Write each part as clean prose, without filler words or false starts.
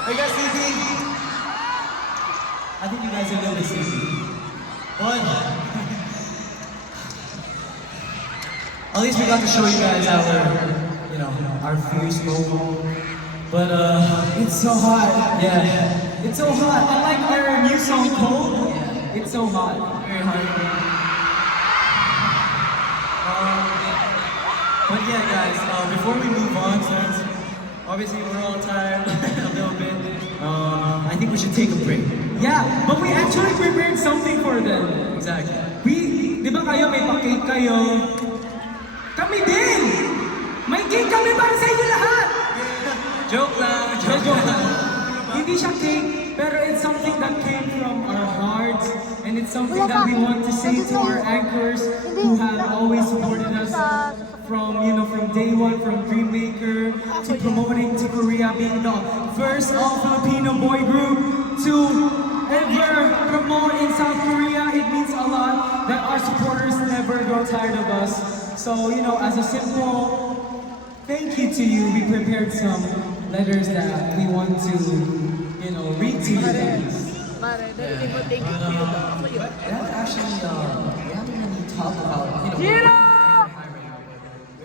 I got sleepy. I think you guys are a little bit sleepy. But at least we got to show you guys our fierce logo. But it's so hot. Yeah, it's so hot. Unlike our new song Cold, it's so hot. Very hot. But yeah, guys, before we move on, since obviously we're all tired a little bit, I think we should take a break. Yeah, but we actually prepared something for them. Exactly. Di ba kayo may pa-cake kayo? Kami din! May cake kami para sa inyo lahat! Joke lang, Joke lang. Hindi siya cake, pero it's something that came from our hearts, and it's something that we want to say to our anchors who have always supported us from day one, from Dreammaker to promoting to Korea, being the first all-Filipino boy group to ever promote in South Korea. It means a lot that our supporters never grow tired of us. So, as a simple thank you to you, we prepared some letters that we want to, read to you guys. Pare, thank you to you. That actually, we haven't really talked about, we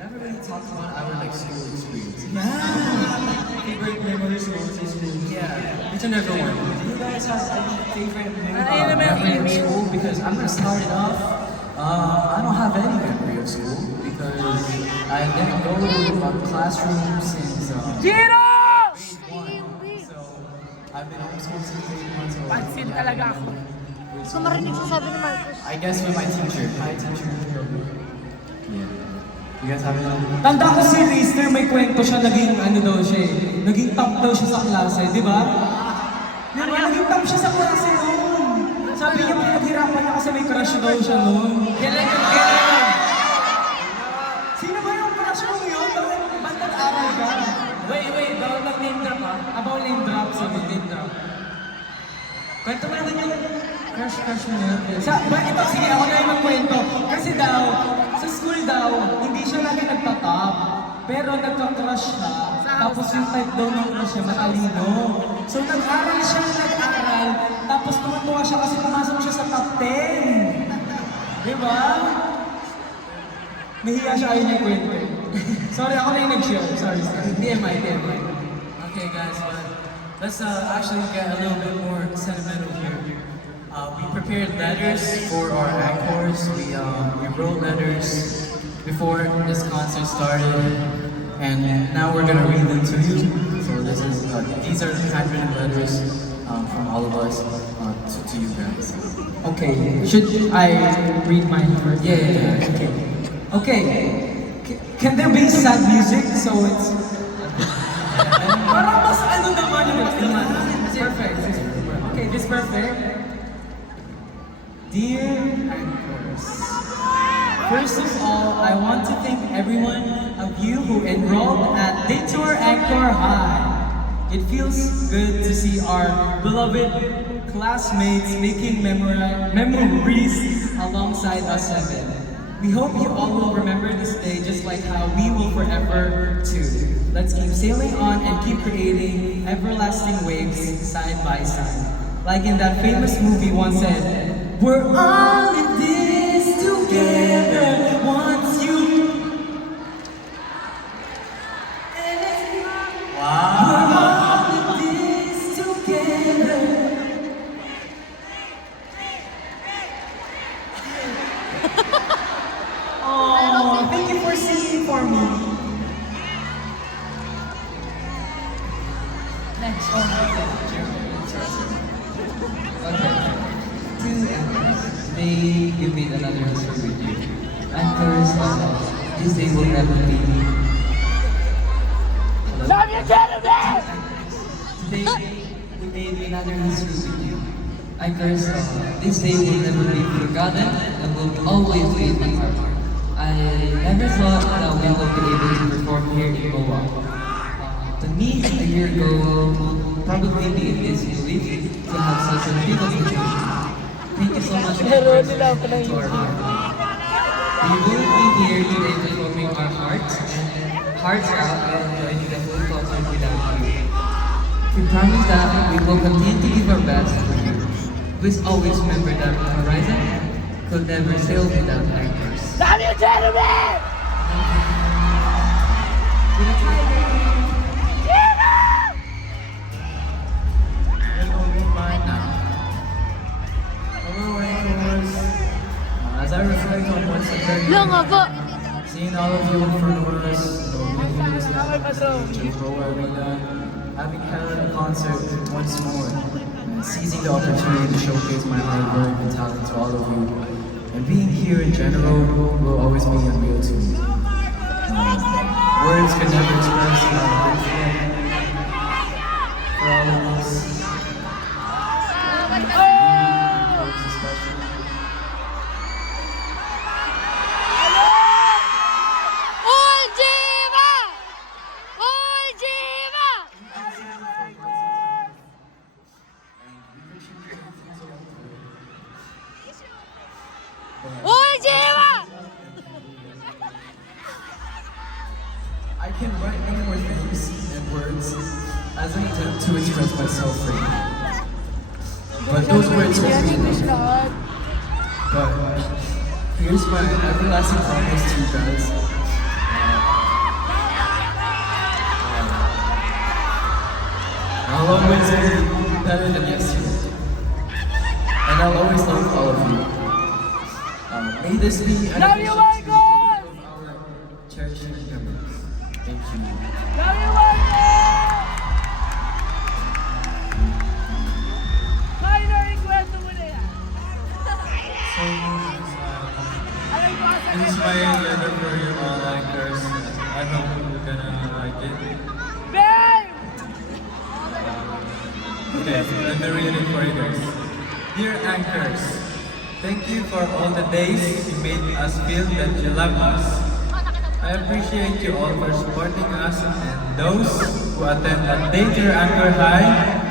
haven't really talked about our school experience. Yeah! Favorite memories from school. Yeah, each and every one. Do you guys have any favorite memory of school? Because I'm gonna start it off. I don't have any memory of school because I didn't go to a classroom since grade 1. So I've been homeschooled since grade 1. So Pansin talaga ako. Gusto marinig sa sabi ni Marcus. I guess with my teacher. Hi, teacher. Yeah. You guys have any? Tanda ko si Rister, may kwento siya, naging naging top daw siya sa klase, di ba? Di ba? Naging top siya sa klase noon. Sabi niya, pinaghirapan niya kasi may crush daw siya noon. Kailan? Sino ba yung crush mo yun? Ba't nag-aral ka? Wait, bawal mag-name drop ah. About name drop, sabi name drop. Kwento mo naman yung crush mo niya. Sige, ako na yung magkwento. Kasi daw, sa school daw, hindi siya lagi nagtatop. Pero nagka-crush siya. Tapos yung type daw ng crush niya, matalino. So nag-aral siya, tapos tumatuwa siya kasi pumasok siya sa top 10. Diba? Nahiya siya ayaw niya kwento. Sorry, ako na yung nag-share. Sorry. TMI. Okay, guys, let's actually get a little bit more sentimental here. We prepared letters for our anchors. We wrote letters before this concert started, and now we're gonna read them to you. So these are handwritten letters from all of us to you guys. Okay, should I read mine first? Yeah. Okay. Can there be sad music? So it's... Parang mas naman yung perfect. Okay, this perfect. Dear anchors, first of all, I want to thank everyone of you who enrolled at Detour Anchor High. It feels good to see our beloved classmates making memories alongside us seven. We hope you all will remember this day just like how we will forever too. Let's keep sailing on and keep creating everlasting waves side by side. Like in that famous movie once said, we're all in this together once you... Wow. We're all in this together. Oh, thank you for singing for me. Next. Okay. To anchors, may you meet another history with you. Anchors, this day will never be. Love you, gentlemen! Today, we made another history with you. Anchors, this day will never be forgotten and will always be in my heart. I never thought that we would be able to perform here in Goa. To me, a year ago would probably be a disbelief to have such a big occasion. Thank you so much for your support to our heart. We wouldn't be here today performing our hearts out and joining the whole concert without you. We promise that we will continue to give our best for you. Please always remember that horizon could never sail without anchors. Love you, gentlemen! Hello, anchors. As I reflect on what's occurred, Lang nga po. seeing all of you in front of us, being this Pro Arena, having held a concert once more, and seizing the opportunity to showcase my hard work and talent to all of you, and being here in general will always be unreal to me. Words can never express how grateful I am for all of this. Especially. Ultima! Ultima! Ultima! I can write many more things and words as an attempt to express myself freely. But those words won't be enough. But here's my everlasting promise to you guys. I'll always be better than yesterday. And I'll always love all of you. May this be an Love you, addition to Michael! our cherishing memories. Thank you. Love you, Michael! Minor, ikwento mo na yan. Alam ko, This is my letter for you all anchors. I hope you're gonna like it. Babe! Okay, let me read it for you guys. Dear anchors, thank you for all the days you made us feel that you love us. I appreciate you all for supporting us and those who attend at Danger Anchor High.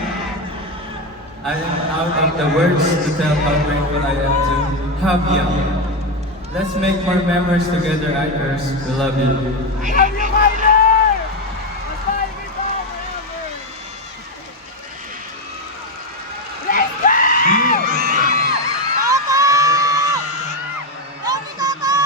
I am out of the words to tell how grateful I am to have you. Let's make more memories together, anchors. We love you. I love you, Minor! Mas mahal kita forever! Let's go! Toto! Love you, Toto!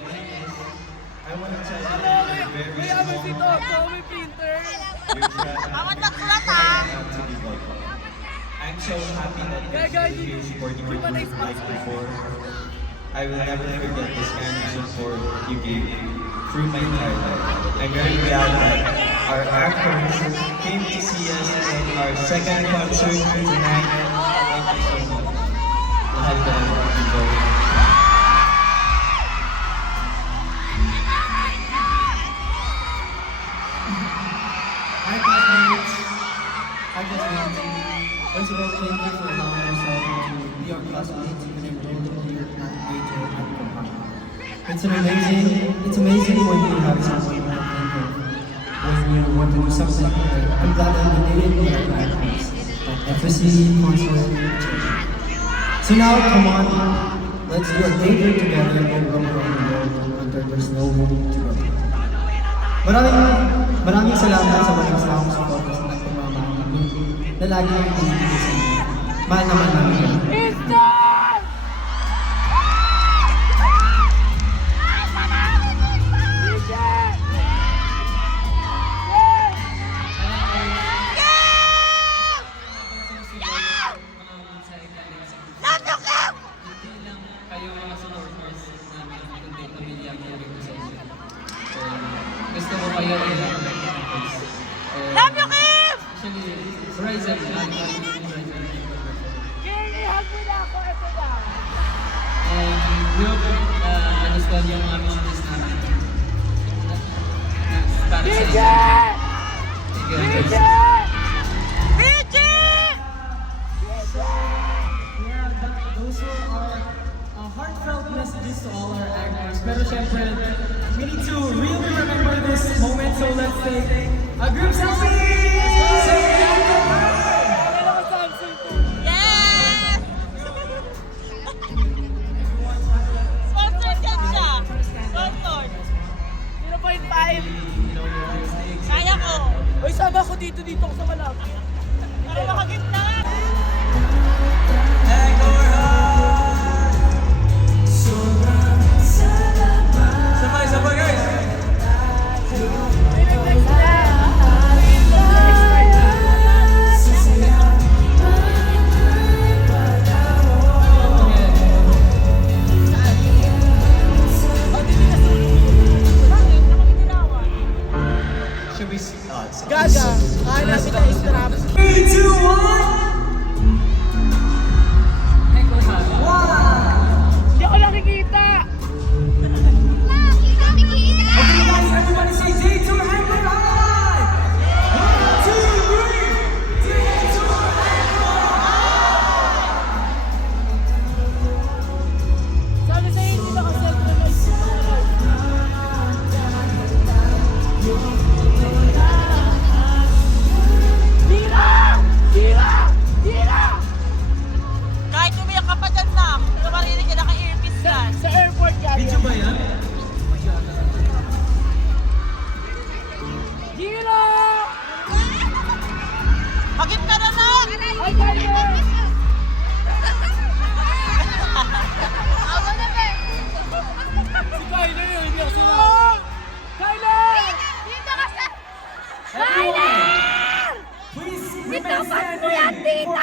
I want to tell Ano, may ano si Toto, may printer. Amat magsulat ha! I'm so happy that Guys, you're here supporting di me ba like na-sponsor? before. I will never forget this kind of support you gave through my entire life. I'm very glad that our actors came to see us in our second concert tonight. Thank you so much. Mahal ka lang, people. Hi classmates. First of all, thank you for allowing yourself to be our classmates and enroll here at Danger Anchor High. It's amazing when you have someone you want to think of, when you want to do something. I'm glad that we did it with our classmates, like FSC, concert, church. So now, come on, let's do a day trip together and roam around the world until there's no room to go. Maraming salamat sa walang sawang suporta sa nagpamamahal na lagi nang pinipili sa inyo. Mahal naman namin yan. It's done! DJ! Yeah! Love you, Kim! Hindi lang kayo mga supporters namin, kundi pamilya ko rin sa inyo. So, gusto mo kayo rin lang. Love you, Kim! Actually, Horizon, Kini, hug mo na ako. Ito na. and we hope nagustuhan yung mga messages namin. Para sa DJ! inyo. Thank you, DJ! anchors. Richie! Yeah, those were our heartfelt messages to all our actors. Pero syempre, we need to really remember this moment, so let's take a group selfie! Ano ka Samsung to? Yes! Sponsored yan siya. dito ako sa malapit. Para makagitna. Sabay, guys! Should we? Gaga, kaya natin na strap. 3, 2, 1! Echo high. Hindi ako nakikita. Okay guys, everybody say Daytour Anchor High! 1, 2, 3! Daytour Anchor Sabi sa'yo, hindi nakasacrifice yung mga life. Tira! Kahit umiyak ka pa dyan, Sam. Pero marinig ka, naka-earpiece yan. Sa airport yan. Video ba yan? Tira! Magitna na lang! Ay, Kyler! Si Kyler yun, hindi ako sila. Kyler! Everyone, please remain standing for